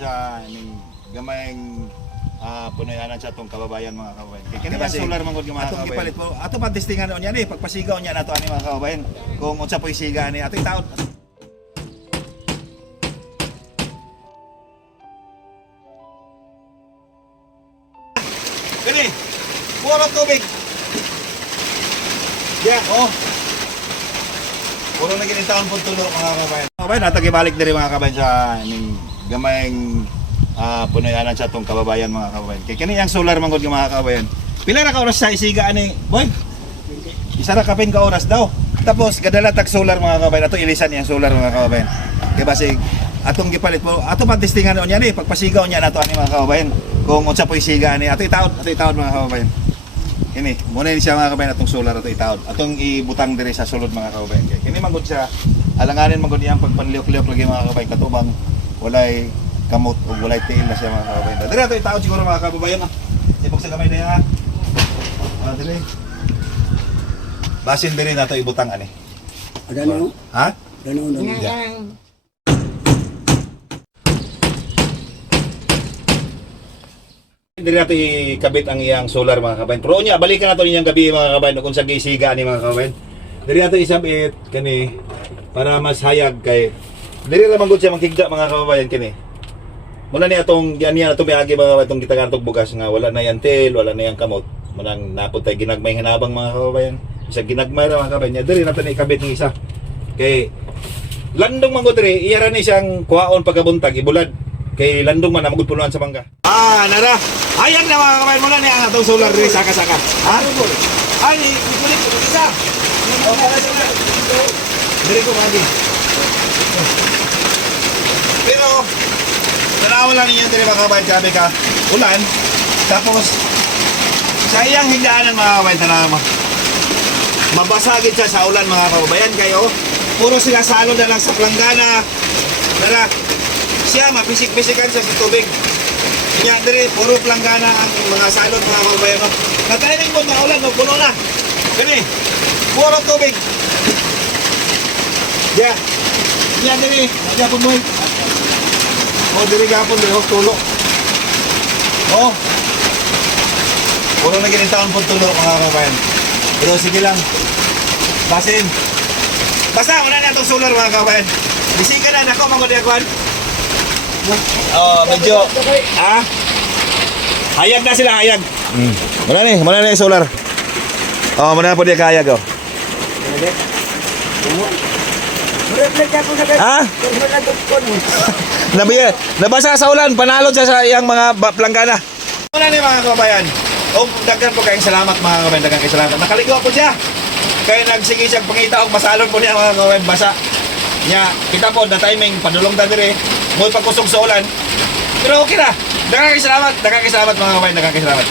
Sa gamayng punoyanan sa itong kababayan mga kababayan. Kaya solar mangod mga kababayan. Atong gipalit po. Ato pa testingan niya ni pagpasigaw niya nato ani mga kababayan. Kung unsa po isiga ni ato itaon. Kani. Puro tubig. Yeah, oh. Puro na gini taon po tulo mga kababayan. Kababayan, ato gibalik diri mga kababayan sa gamayng punoyanan sa itong kababayan mga kababayan. Kaya kini ang solar mangod mga kababayan. Pila na ka oras sa isiga ani, boy? Isa ra kapin ka oras daw. Tapos gadala tag solar mga kababayan. Ato ilisan yang solar mga kababayan. Kaya basig atong gipalit po. Ato pa testingan niya ni pagpasigaw niya nato ani mga kababayan. Kung unsa po isiga ani ato itaod mga kababayan. Kini, muna ni siya mga kababayan atong solar ato itaod. Atong ibutang diri sa sulod mga kababayan. Kaya kini mangod siya alanganin mangod iyang pagpanliok-liok lagi mga kababayan katubang walay kamot o walay tiil na siya mga kababayan. Dili ato itaod siguro mga kababayan. Sibok sa kamay na yan ha. Dili. Basin diri nato ibutang ani. Adano? Ha? Adano? Dili nato ikabit ang iyang solar mga kababayan. Pero nya balikan nato ninyang gabi mga kababayan kung sa gisiga ani mga kababayan. Dili nato isabit kani para mas hayag kay dili ra man gud siya makigda mga kababayan kini. Muna ni atong gianiya atong biagi mga itong gitagan tog bugas nga wala na yan tel, wala na yan kamot. Munang napod tay ginagmay hanabang mga kababayan. Isa ginagmay ra mga kababayan. Dili nato ni ikabit ng isa. Kay landong man gud diri iya ra ni siyang kuhaon pagkabuntag ibulad. Kay landong man na magud punuan sa mangga. Nara. Hayag na mga kababayan muna ni ang atong solar diri saka-saka. Ha? Ay, ikulit isa. Diri ko magi. Pero tanaw lang niya diri mga kababayan sabi ka ulan tapos sa iyang higdaanan mga kababayan tanaw mo. Mabasagin siya sa ulan mga kababayan kayo. Puro sila salo na lang sa planggana. Tara. Siya mapisik-pisikan siya sa tubig. Kanya diri puro planggana ang mga salot mga kababayan. Nataiming mo na ulan puno na. Kani. Puro tubig. Yeah. Kanya diri, kanya po mo. Oh, diri gapon diri tulo. Oh. Puro na gini taon po tulo mga kababayan. Pero sige lang. Basin. Basta wala na itong solar mga kababayan. Bisikan na ako mga diakwan. Oh, medyo hayag na sila, hayag. Muna ni solar. Oh, muna po dia kahayag oh. Ha? Nabasa sa ulan, panalod siya sa iyang mga planggana. Muna ni mga kababayan. O daghan po kayong salamat mga kababayan, daghan kayong salamat. Nakaligo po siya. Kaya nagsige siyang pangita og masalon po niya mga kababayan basa. Nya, kita po na timing padulong ta dire. Moy pagkusog sa ulan. Pero okay na. Daghan kayong salamat mga kababayan, daghan kayong salamat.